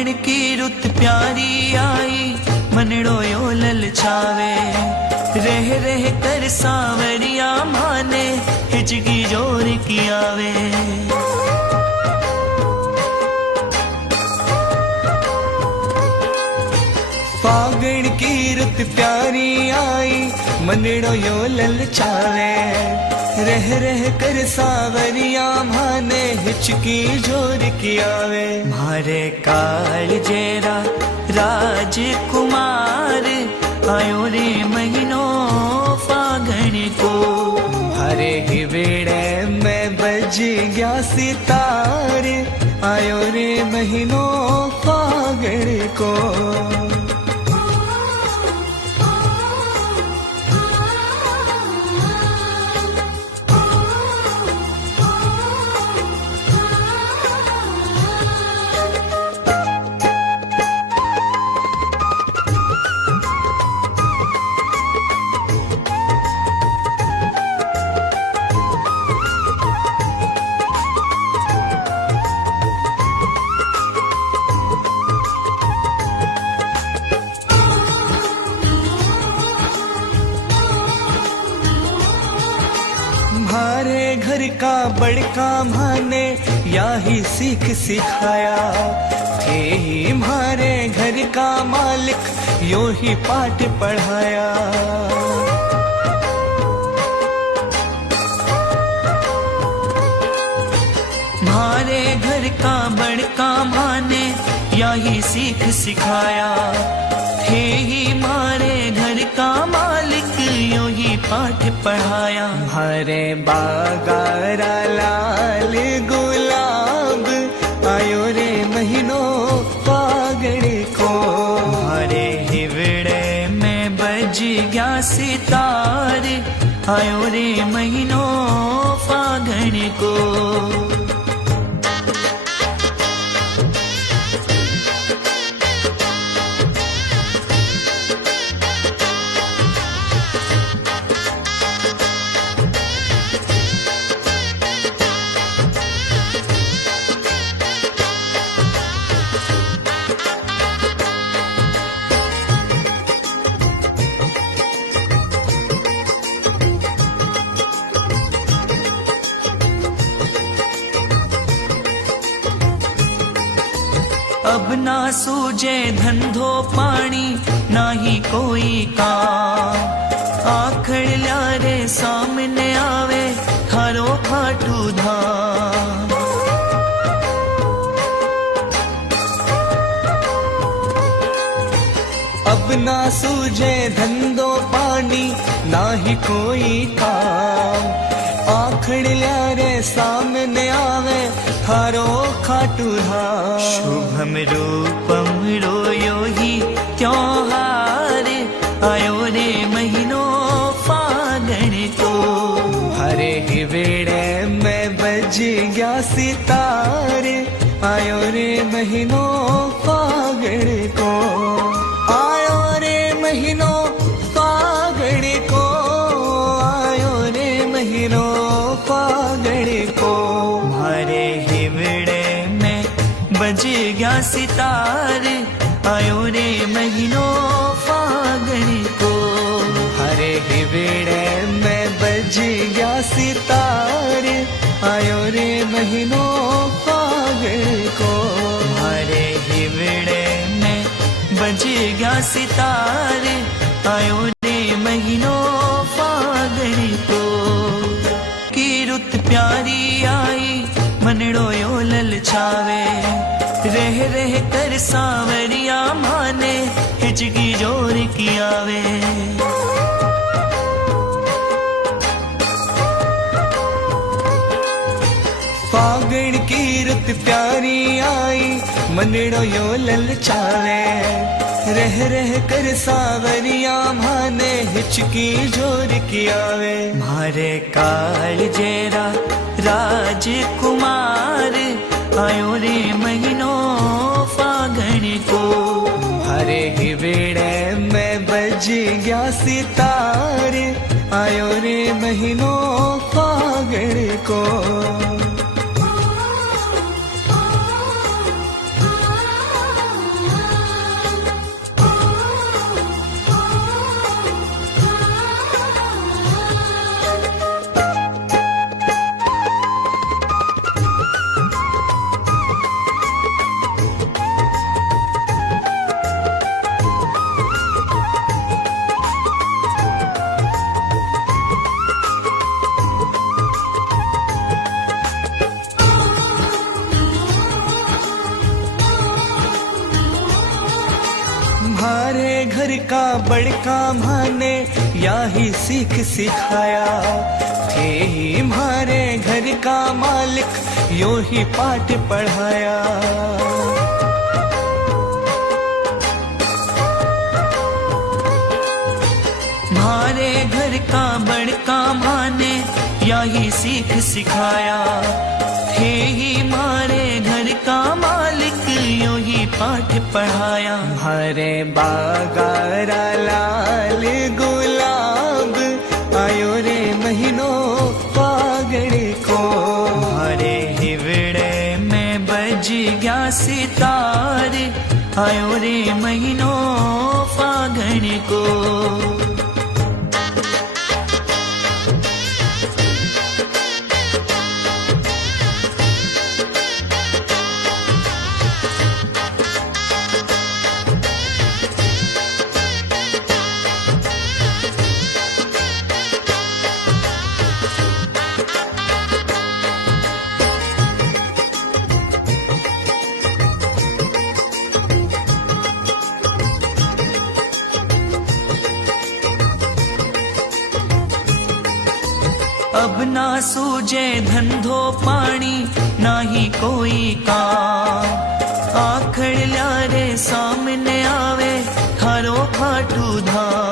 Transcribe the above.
फागण की रुत प्यारी आई, मनड़ो यो ललचावे। रह रह कर सांवरिया माने, हिचकी जोर की आवे। फागण की रुत प्यारी आई, मनड़ो यो ललचावे। रह रह कर सांवरिया माने, हिचकी जोर की आवे। मारे काल जेरा राजकुमार, आयो रे महीनो फागण को। हरे हिवेड़े में बज गया सितार, आयो रे महीनो फागण को। हमारे घर का बड़का माने, याही सीख सिखाया। थे ही हमारे घर का मालिक, यो ही पाठ पढ़ाया। हमारे घर का बड़का माने, याही सीख सिखाया। थे ही हमारे घर का मालिक, यो ही पाठ पढ़ाया। हरे बागारा लाल गुलाब, आयो रे महीनो फागण को। हरे हिवड़े में बज गया सितार, आयो रे महीनो फागण को। अब ना सूझे धंधो पानी, ना ही कोई काम। आखड़ ल्यारे सामने आवे, थारो खाटू धाम। अब ना सूझे धंधो पानी, ना ही कोई काम। आखड़ ल्यारे सामने आवे, थारो खाटू धाम। शुभम रूपम रोयो ही त्योहार, आयो रे महीनो फागण को। हरे हिवेड़े में बज गया सितार, आयो रे महीनो फागण को। आयो रे महीनो फागण को, आयो रे महीनो फागण को। हरे हिवड़े में बज गया सितार, आयो रे महीनो फागण को। हरे हिवड़े में बज गया सितार, आयो रे महीनो फागण को। हरे हिवड़े में बज गया सितार, आयो रे महीनो फागण को। की रुत प्यारी आई, मनड़ो यो ललचावे। रह रह कर सांवरिया माने, हिचकी जोर की आवे। फागण की रुत प्यारी आई, मनड़ो यो ललचावे। रह रह कर सांवरिया माने, हिचकी जोर की आवे। मारे काल जेरा राजकुमार, आयो रे महीनो फागण को। हरे हिवेड़े में बज गया सितार, आयो रे महीनो फागण को। घर का बड़का माने यही सीख सिखाया, थे ही हमारे घर का मालिक यो ही पाठ पढ़ाया। हमारे घर का बड़का माने यही सीख सिखाया, थे ही हमारे घर का मालिक यो ही पाठ पढ़ाया। हमारे बागारा लाल गुलाब आयो रे महीनो फागण को, हमारे हिवड़े में बज गया सितार आयो रे महीनो फागण को। अब ना सूझे धंधो पानी ना ही कोई काम, आखड़ ल्यारे सामने आवे थारो खाटू धाम।